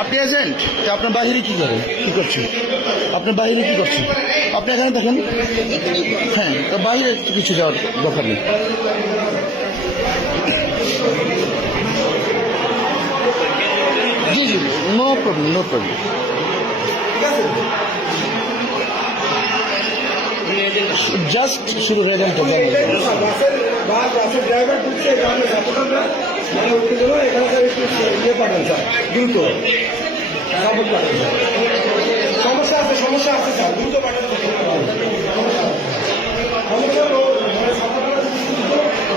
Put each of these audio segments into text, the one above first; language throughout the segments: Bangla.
আপনি এজেন্ট তা আপনার বাহিরে কি করেন কি করছেন আপনার বাহিরে কি করছেন আপনি এখানে দেখেন? হ্যাঁ তো বাইরে তো কিছু যাওয়ার দরকার নেই। জি জি no problem no problem just শুধু রেজাল্টটা জানাবেন বাসের মানে উঠতে দেবো এখানকার একটু ইয়ে পাঠান স্যার দ্রুত সাপোর্ট পাঠান সমস্যা আছে সমস্যা আছে, স্যার দ্রুত পাঠান সমস্যা হলো, মানে সাপোর্টাররা যদি দ্রুত,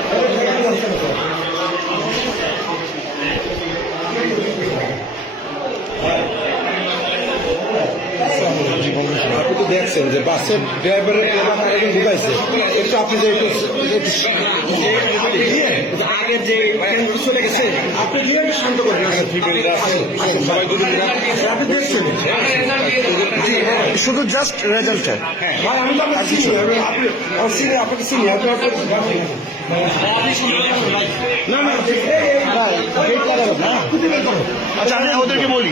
তাহলে ঠেকানো যাচ্ছে না, স্যার। আপনি তো দেখছেন যে বাসের ড্রাইভারের একজন ঢুকাইছে একটু আপনি যে একটু আগের যে চলে গেছে আপনি দিয়ে শান্ত করেন। আপনি দেখছেন হ্যাঁ শুধু জাস্ট রেজাল্টটা ভাই আমি তো আপনাকে চিনি আমি আপনি আপনাকে চিনি আপনি না না আচ্ছা আমি ওদেরকে বলি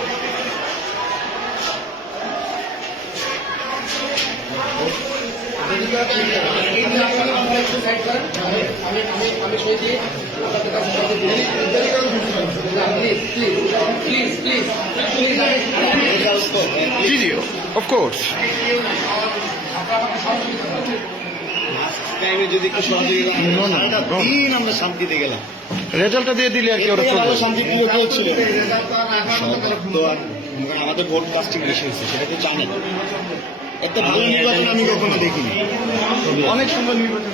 জি জি অফকোর্স টাইমে যদি একটু সহযোগিতা No, no, no. দিন আমরা শান্তিতে গেলাম। রেজাল্টটা দিয়ে দিলে আর কি ওরা এর শান্তি প্রিয় কেউ ছিল আমাদের ভোট কাস্টিং বেশি হয়েছে সেটা তো জানেন এত ভালো নির্বাচন আমি কখনো দেখিনি। অনেক সুন্দর নির্বাচন।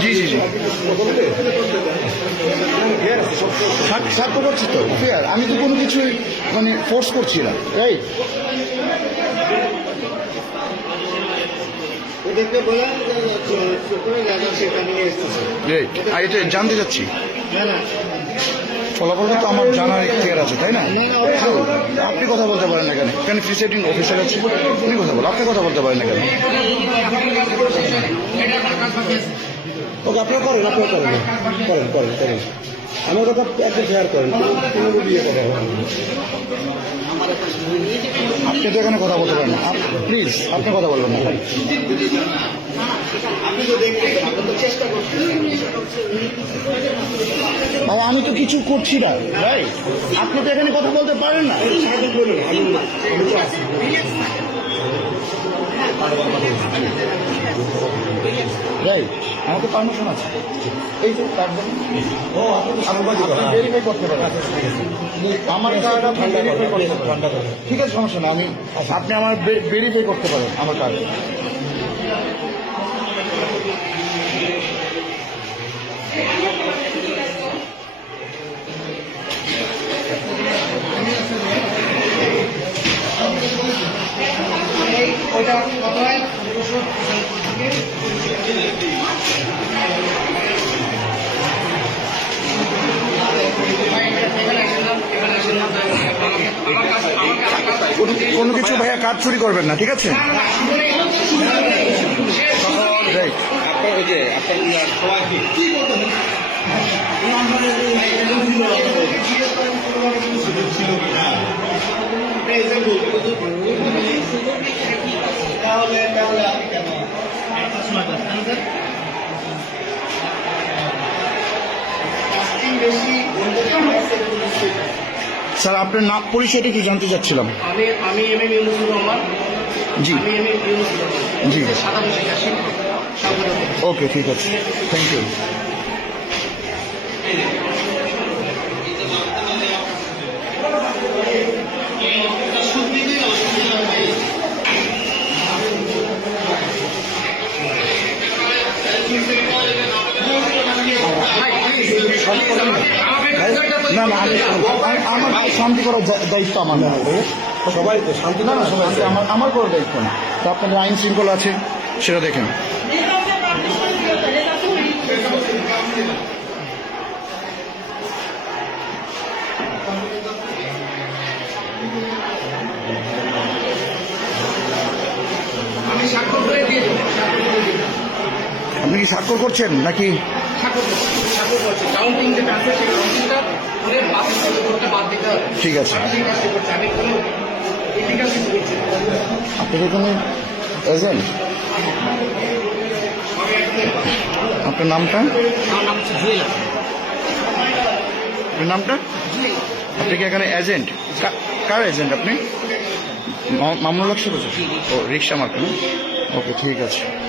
জি জি জি। সাত- সাত তো করছি তো ফেয়ার আমি তো কোনো কিছুই মানে ফোর্স করছি না রাইট এটা জানতে চাচ্ছি। ফলাফলটা তো আমার জানার ইতিহার আছে তাই না। তো আপনি কথা বলতে পারেন না কেন? কেন প্রিসাইডিং অফিসার আছে? উনি কথা বলেন আপনি কথা বলতে পারেন না কেন? ওকে, আপনারা করেন আপনারা করেন। করেন করেন করেন। আমার কথা একটু শেয়ার করেন। কোনো- ইয়ে করা আপনি তো এখানে কথা বলতে পারেন প্লিজ আপনি কথা বলবেন না। ভাই, আমি তো কিছু করছি না। রাইট আপনি তো এখানে কথা বলতে পারেন না। আমি তো রাইট আমাকে পারমিশন আছে। এই যে সাংবাদিক ভেরিফাই করতে পারেন। আমার কার্ড আপনি ভেরিফাই করতে পারেন। ঠান্ডা করে। ঠিক আছে সমস্যা না আমি আপনি আমার ভেরিফাই করতে পারেন আমার কার্ড কোনো কিছু ভাইয়া কাজ চুরি করবেন না ঠিক আছে? তাহলে তাহলে আপনি কেন স্যার আপনার নাম পরিচয়টা কি জানতে চাচ্ছিলাম? আমি আমি এম এম ইউনুসুর রহমান। জি। আমি এম এম ইউনুসুর রহমান। জি ওকে ঠিক আছে। থ্যাংক ইউ না না আমি আমি- আমার শান্তি করার দায়িত্ব আমার। না সবাই তো শান্তি না না সবাই আমার আমার করার দায়িত্ব না। তো আপনাদের আইন শৃঙ্খলা আছে সেটা দেখেন। আপনি কি স্বাক্ষর করছেন নাকি? স্বাক্ষর করছি স্বাক্ষর করছি। ঠিক আছে। করছি আমি কোনো। আপনাদের এজেন্ট আপনার নামটা? আপনার নামটা? আপনি কি এখানে এজেন্ট কার এজেন্ট আপনি? মা- মামুনুল হক ও, রিক্সা মার্কা না ওকে, ঠিক আছে।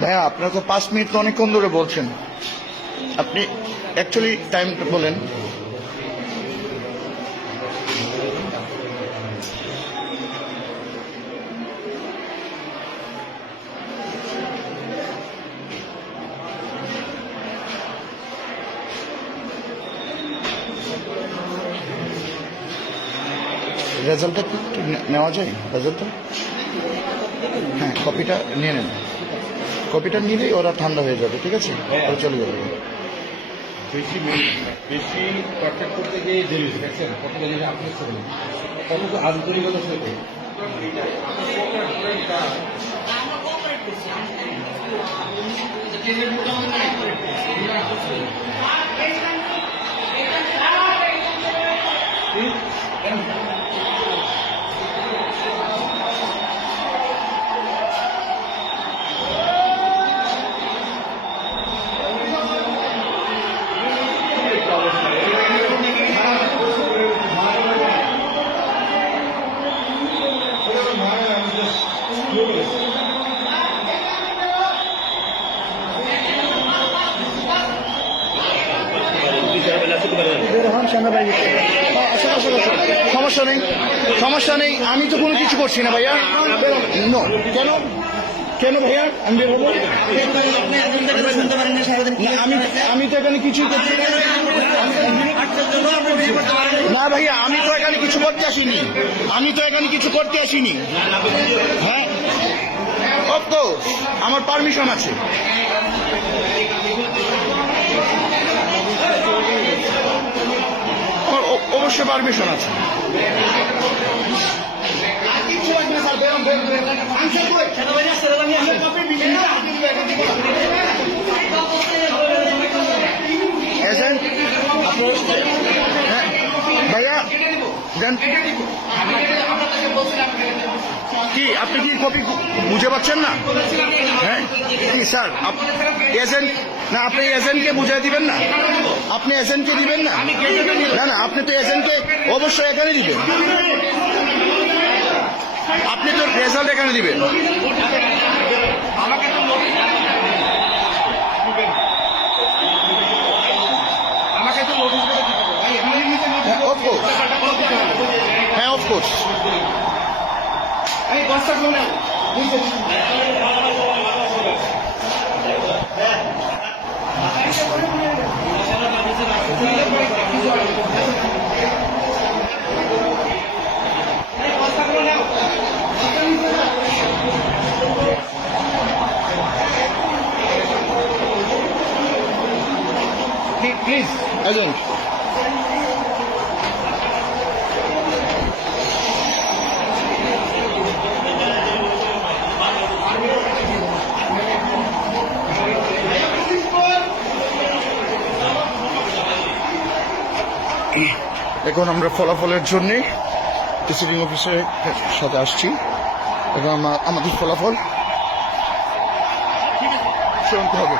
ভাইয়া আপনারা তো পাঁচ মিনিট তো অনেকক্ষণ ধরে বলছেন। আপনি অ্যাকচুয়ালি টাইমটা বলেন। রেজাল্টটা কি একটু নেওয়া যায়? রেজাল্টটা? হ্যাঁ কপিটা নিয়ে নেন। কপিটা নিলেই ওরা ঠান্ডা হয়ে যাবে ঠিক আছে? ওরা চলে যাবে। বেশি বেশি কন্ট্যাক্ট করতে গিয়ে দেরি দেখছেন কতটা জিনিস আপনি করলেন কত আন্তরিকতার সাথে বের হন সেনাবাহিনী আসুন আসুন আসুন সমস্যা নেই। সমস্যা নেই। আমি তো কোনো কিছু করছি না ভাইয়া। কেন? কেন ভাইয়া? আমি বের হব আমি আমি তো এখানে কিছু না। না ভাইয়া, আমি তো এখানে কিছু করতে আসিনি। আমি তো এখানে কিছু করতে আসিনি। হ্যাঁ? অফকোর্স আমার পারমিশন আছে আমার অ- অবশ্যই পারমিশন আছে। হ্যাঁ। কি, আপনি কি কপি বুঝে পাচ্ছেন না? হ্যাঁ কি, স্যার এজেন্ট না, আপনি এজেন্টকে বুঝিয়ে দিবেন না? আপনি এজেন্টকে দিবেন না? না না আপনি তো এজেন্টকে অবশ্যই এখানে দিবেন। আপনি তো রেজাল্ট এখানে দিবেন। আমি হ্যাঁ অফকোর্স হ্যাঁ অফকোর্স আমি Please, again. এখন আমরা ফলাফলের জন্য প্রিসাইডিং অফিসের সাথে আসছি। এবং আমাদের ফলাফল চূড়ান্ত হবে।